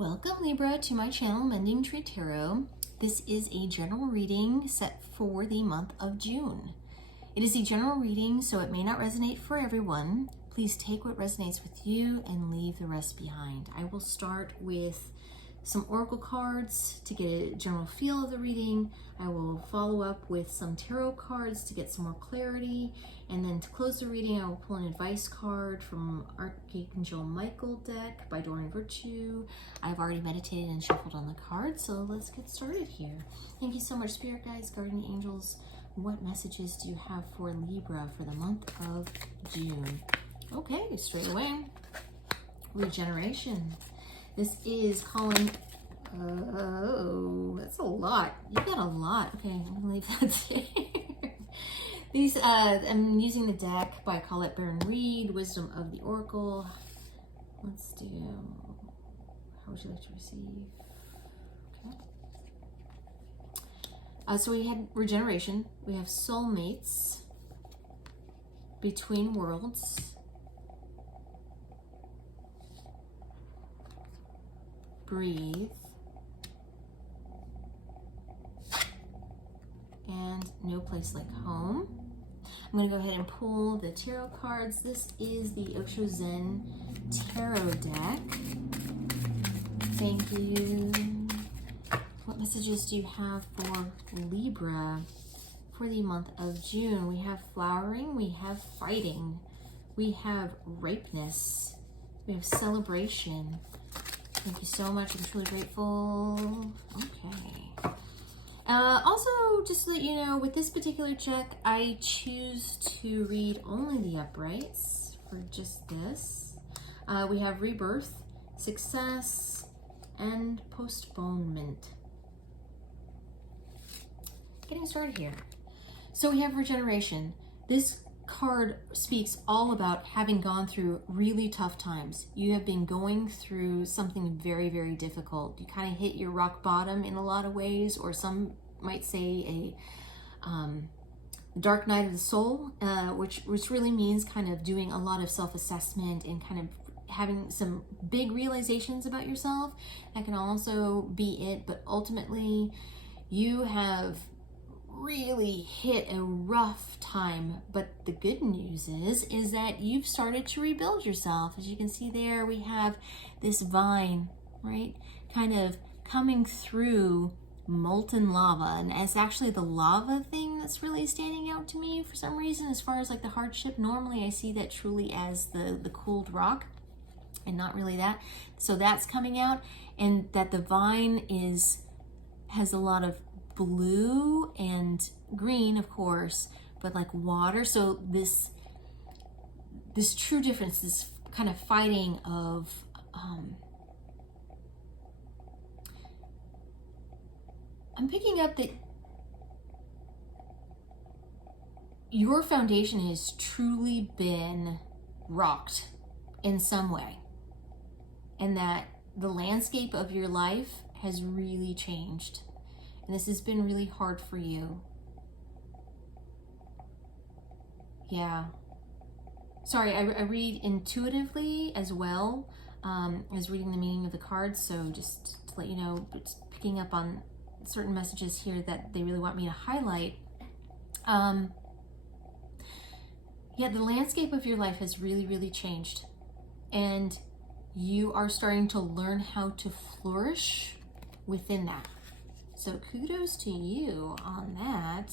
Welcome Libra to my channel, Mending Tree Tarot. This is a general reading set for the month of June. It is a general reading, so it may not resonate for everyone. Please take what resonates with you and leave the rest behind. I will start with some oracle cards to get a general feel of the reading. I will follow up with some tarot cards to get some more clarity. And then to close the reading, I will pull an advice card from Archangel Michael deck by Dorian Virtue. I've already meditated and shuffled on the cards, so let's get started here. Thank you so much, Spirit Guides, Guardian Angels. What messages do you have for Libra for the month of June? Okay, straight away. Regeneration. This is calling, oh, that's a lot. You got a lot. Okay, I'm gonna leave that there. These, I'm using the deck by Colette Baron Reed, Wisdom of the Oracle. Let's do, how would you like to receive? Okay. So we had regeneration. We have soulmates, between worlds, breathe, and no place like home. I'm going to go ahead and pull the tarot cards. This is the Osho Zen Tarot deck. Thank you. What messages do you have for Libra for the month of June? We have flowering, we have fighting, we have ripeness, we have celebration. Thank you so much. I'm truly grateful. Okay. Also, just to let you know, with this particular check, I choose to read only the uprights for just this. We have rebirth, success, and postponement. Getting started here. So we have regeneration. This card speaks all about having gone through really tough times. You have been going through something very, very difficult. You kind of hit your rock bottom in a lot of ways, or some might say a dark night of the soul, which really means kind of doing a lot of self-assessment and kind of having some big realizations about yourself. That can also be it, but ultimately you have really hit a rough time. But the good news is that you've started to rebuild yourself. As you can see there, we have this vine, right, kind of coming through molten lava, and it's actually the lava thing that's really standing out to me for some reason. As far as like the hardship, normally I see that truly as the cooled rock and not really that. So that's coming out, and that the vine has a lot of blue and green, of course, but like water. So this true difference, this kind of fighting of I'm picking up that your foundation has truly been rocked in some way, and that the landscape of your life has really changed. And this has been really hard for you. Yeah. Sorry, I read intuitively as well as reading the meaning of the cards. So just to let you know, it's picking up on certain messages here that they really want me to highlight. Yeah, the landscape of your life has really, really changed. And you are starting to learn how to flourish within that. So kudos to you on that.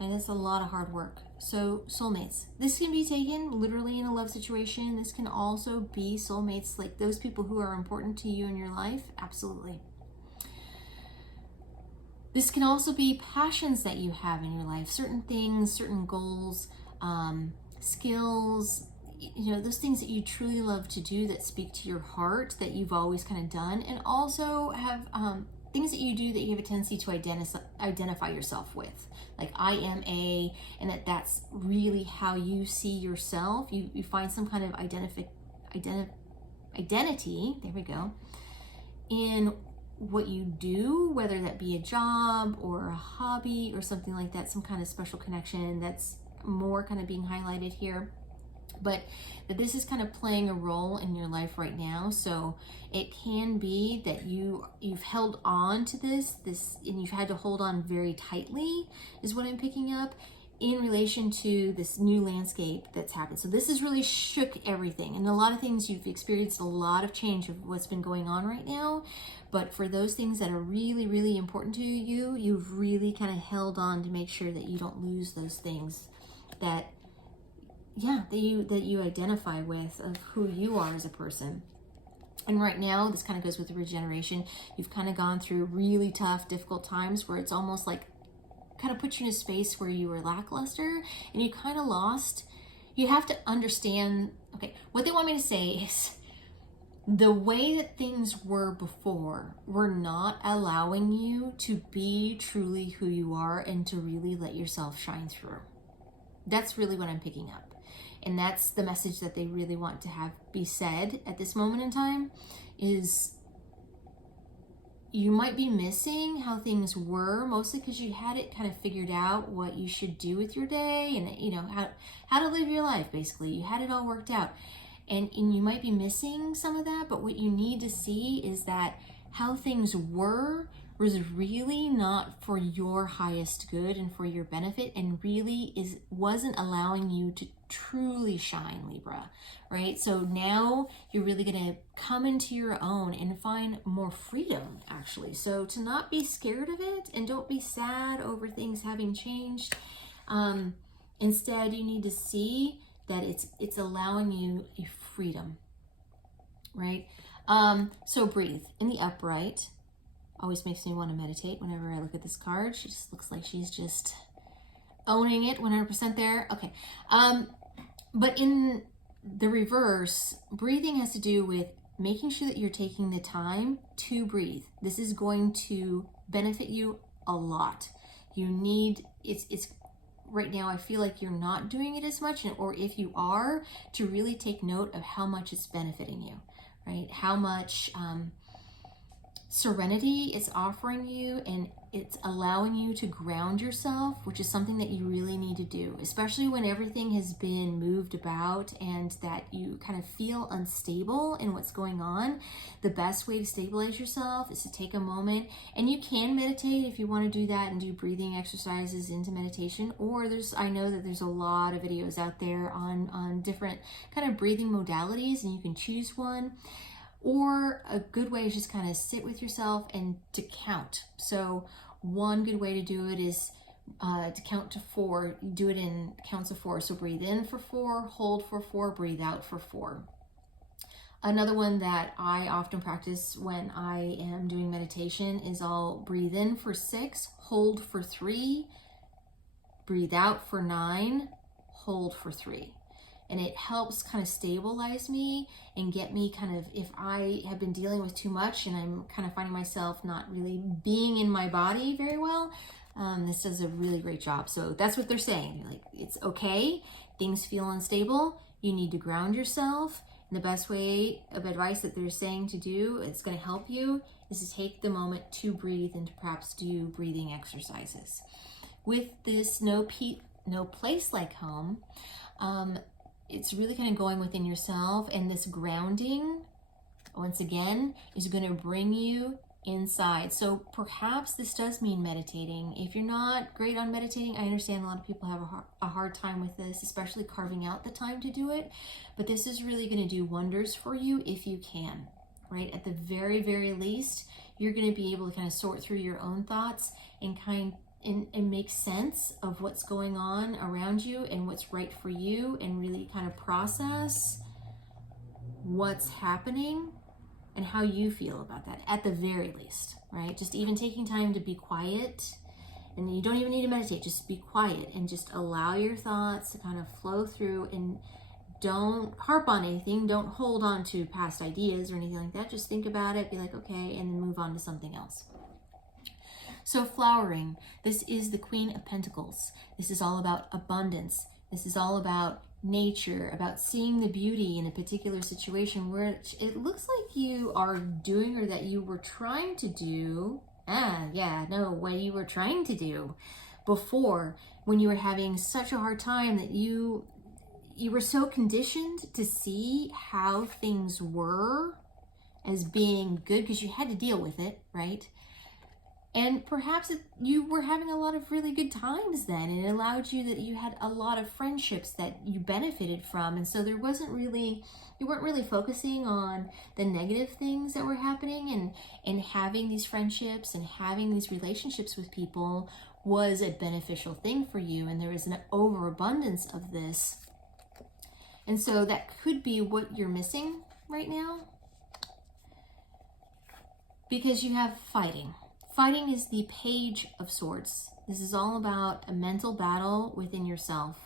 And it's a lot of hard work. So soulmates. This can be taken literally in a love situation. This can also be soulmates, like those people who are important to you in your life. Absolutely. This can also be passions that you have in your life. Certain things, certain goals, skills, you know, those things that you truly love to do that speak to your heart, that you've always kind of done. And also have things that you do that you have a tendency to identify yourself with, like I am and that's really how you see yourself. You find some kind of identity, there we go, in what you do, whether that be a job or a hobby or something like that, some kind of special connection that's more kind of being highlighted here. but that this is kind of playing a role in your life right now. So it can be that you've held on to this and you've had to hold on very tightly, is what I'm picking up, in relation to this new landscape that's happened. So this has really shook everything, and a lot of things, you've experienced a lot of change of what's been going on right now. But for those things that are really, really important to you, you've really kind of held on to make sure that you don't lose those things that you identify with, of who you are as a person. And right now, this kind of goes with the regeneration. You've kind of gone through really tough, difficult times where it's almost like kind of put you in a space where you were lackluster and you kind of lost. You have to understand, okay, what they want me to say is the way that things were before were not allowing you to be truly who you are and to really let yourself shine through. That's really what I'm picking up. And that's the message that they really want to have be said at this moment in time, is you might be missing how things were, mostly because you had it kind of figured out what you should do with your day and, you know, how to live your life, basically. You had it all worked out. And you might be missing some of that, but what you need to see is that how things were was really not for your highest good and for your benefit, and really wasn't allowing you to truly shine, Libra, right? So now you're really going to come into your own and find more freedom, actually. So to not be scared of it, and don't be sad over things having changed. Instead, you need to see that it's allowing you a freedom, right? So breathe in the upright. Always makes me want to meditate whenever I look at this card. She just looks like she's just owning it 100% there. Okay. But in the reverse, breathing has to do with making sure that you're taking the time to breathe. This is going to benefit you a lot. You need, it's right now, I feel like you're not doing it as much, or if you are, to really take note of how much it's benefiting you, right? How much serenity it's offering you, and it's allowing you to ground yourself, which is something that you really need to do, especially when everything has been moved about and that you kind of feel unstable in what's going on. The best way to stabilize yourself is to take a moment, and you can meditate if you want to do that and do breathing exercises into meditation, or I know that there's a lot of videos out there on different kind of breathing modalities, and you can choose one. Or a good way is just kind of sit with yourself and to count. So one good way to do it is to count to 4. You do it in counts of 4. So breathe in for 4, hold for 4, breathe out for 4. Another one that I often practice when I am doing meditation is I'll breathe in for 6, hold for 3, breathe out for 9, hold for 3. And it helps kind of stabilize me and get me kind of, if I have been dealing with too much and I'm kind of finding myself not really being in my body very well, this does a really great job. So that's what they're saying. Like, it's okay. Things feel unstable. You need to ground yourself. And the best way of advice that they're saying to do, it's going to help you, is to take the moment to breathe and to perhaps do breathing exercises. With this no place like home, it's really kind of going within yourself, and this grounding, once again, is going to bring you inside. So perhaps this does mean meditating. If you're not great on meditating, I understand a lot of people have a hard time with this, especially carving out the time to do it. But this is really going to do wonders for you if you can, right? At the very, very least, you're going to be able to kind of sort through your own thoughts and and make sense of what's going on around you and what's right for you, and really kind of process what's happening and how you feel about that, at the very least, right? Just even taking time to be quiet, and you don't even need to meditate, just be quiet and just allow your thoughts to kind of flow through, and don't harp on anything, don't hold on to past ideas or anything like that. Just think about it, be like, okay, and then move on to something else. So flowering, this is the Queen of Pentacles. This is all about abundance. This is all about nature, about seeing the beauty in a particular situation where it looks like you are doing, or that you were trying to do. What you were trying to do before, when you were having such a hard time that you you were so conditioned to see how things were as being good because you had to deal with it, right? And perhaps you were having a lot of really good times then, and it allowed you that you had a lot of friendships that you benefited from. And so you weren't really focusing on the negative things that were happening, and having these friendships and having these relationships with people was a beneficial thing for you. And there is an overabundance of this. And so that could be what you're missing right now, because you have fighting. Fighting is the Page of Swords. This is all about a mental battle within yourself.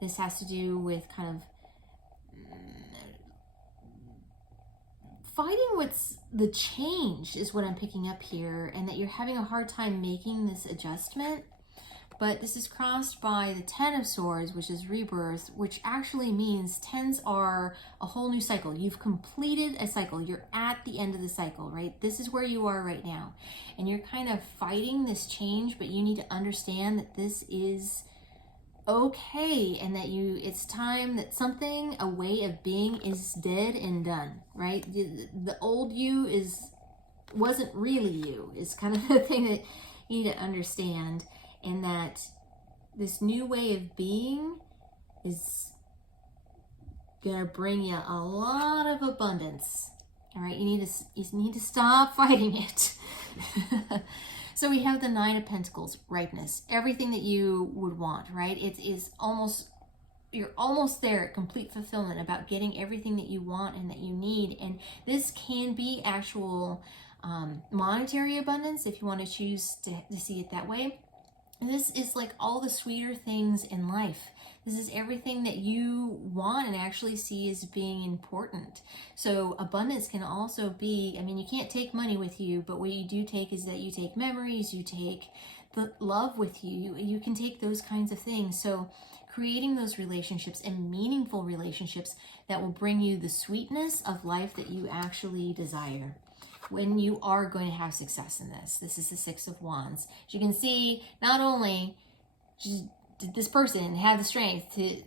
This has to do with kind of fighting what's the change is what I'm picking up here, and that you're having a hard time making this adjustment. But this is crossed by the Ten of Swords, which is rebirth, which actually means tens are a whole new cycle. You've completed a cycle. You're at the end of the cycle, right? This is where you are right now. And you're kind of fighting this change, but you need to understand that this is okay, and that it's time that something, a way of being, is dead and done, right? The old you wasn't really you, is kind of the thing that you need to understand. And that this new way of being is gonna bring you a lot of abundance. All right, you need to stop fighting it. So we have the Nine of Pentacles, ripeness, everything that you would want, right? You're almost there at complete fulfillment, about getting everything that you want and that you need. And this can be actual monetary abundance if you want to choose to see it that way. This is like all the sweeter things in life. This is everything that you want and actually see as being important. So abundance can also be, I mean, you can't take money with you, but what you do take is that you take memories, you take the love with you. You can take those kinds of things. So creating those relationships, and meaningful relationships, that will bring you the sweetness of life that you actually desire when you are going to have success in this. This is the Six of Wands. As you can see, not only did this person have the strength to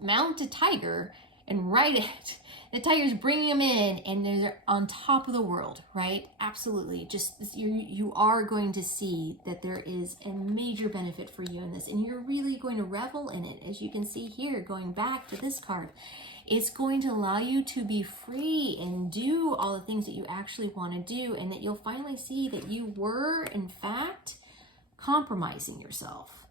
mount a tiger and ride it, the tiger's bringing them in, and they're on top of the world, right? Absolutely. Just you are going to see that there is a major benefit for you in this, and you're really going to revel in it. As you can see here, going back to this card, it's going to allow you to be free and do all the things that you actually want to do, and that you'll finally see that you were, in fact, compromising yourself.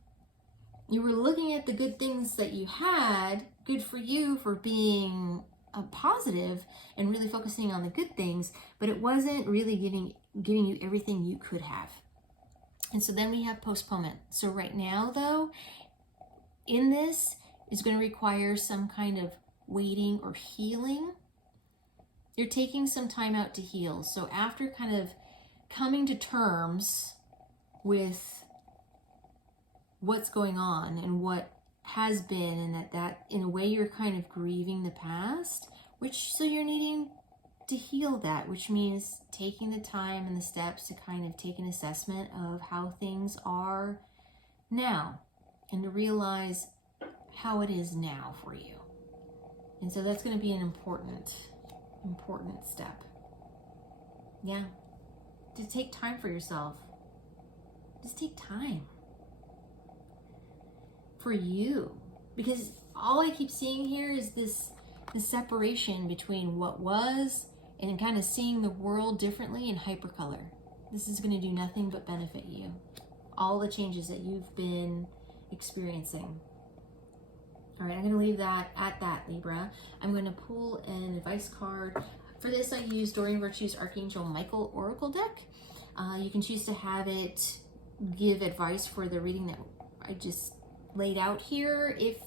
You were looking at the good things that you had. Good for you for being positive and really focusing on the good things, but it wasn't really giving you everything you could have. And so then we have postponement. So right now, though, in this is going to require some kind of waiting or healing. You're taking some time out to heal. So after kind of coming to terms with what's going on and what has been, and that in a way you're kind of grieving the past, so you're needing to heal that, which means taking the time and the steps to kind of take an assessment of how things are now, and to realize how it is now for you. And so that's going to be an important step. Yeah. To take time for yourself. Just take time for you. Because all I keep seeing here is the separation between what was and kind of seeing the world differently in hypercolor. This is going to do nothing but benefit you. All the changes that you've been experiencing. All right, I'm going to leave that at that, Libra. I'm going to pull an advice card. For this, I use Doreen Virtue's Archangel Michael Oracle deck. You can choose to have it give advice for the reading that I just laid out here if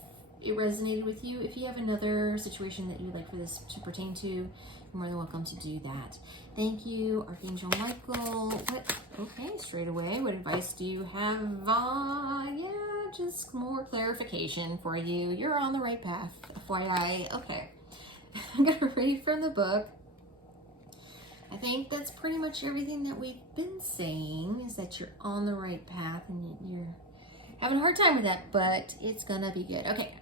it resonated with you. If you have another situation that you'd like for this to pertain to, you're more than welcome to do that. Thank you, Archangel Michael. Okay, straight away, what advice do you have? Just more clarification for you. You're on the right path, FYI. Okay, I'm gonna read from the book. I think that's pretty much everything that we've been saying, is that you're on the right path, and you're having a hard time with that, but it's gonna be good. Okay,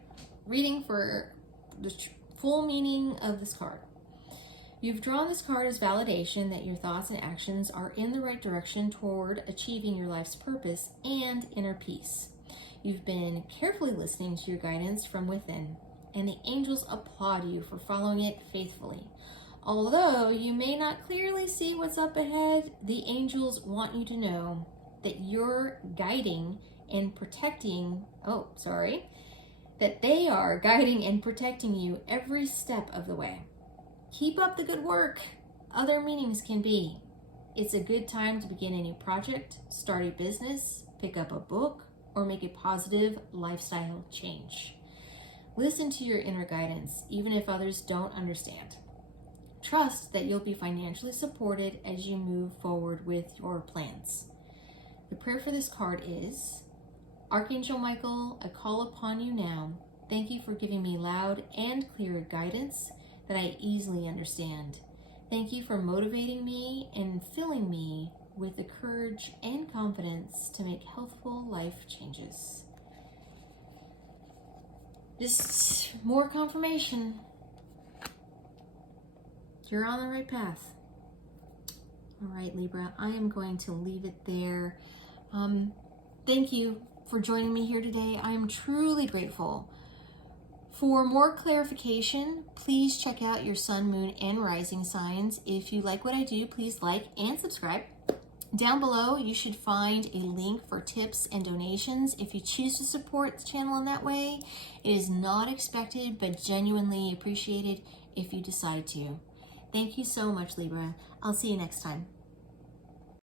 reading for full meaning of this card. You've drawn this card as validation that your thoughts and actions are in the right direction toward achieving your life's purpose and inner peace. You've been carefully listening to your guidance from within, and the angels applaud you for following it faithfully. Although you may not clearly see what's up ahead, the angels want you to know that you're guiding and protecting, that they are guiding and protecting you every step of the way. Keep up the good work. Other meanings can be, it's a good time to begin a new project, start a business, pick up a book, or make a positive lifestyle change. Listen to your inner guidance, even if others don't understand. Trust that you'll be financially supported as you move forward with your plans. The prayer for this card is, Archangel Michael, I call upon you now. Thank you for giving me loud and clear guidance that I easily understand. Thank you for motivating me and filling me with the courage and confidence to make healthful life changes. Just more confirmation. You're on the right path. All right, Libra, I am going to leave it there. Thank you for joining me here today. I am truly grateful. For more clarification, please check out your sun, moon, and rising signs. If you like what I do, please like and subscribe. Down below, you should find a link for tips and donations. If you choose to support the channel in that way, it is not expected, but genuinely appreciated if you decide to. Thank you so much, Libra. I'll see you next time.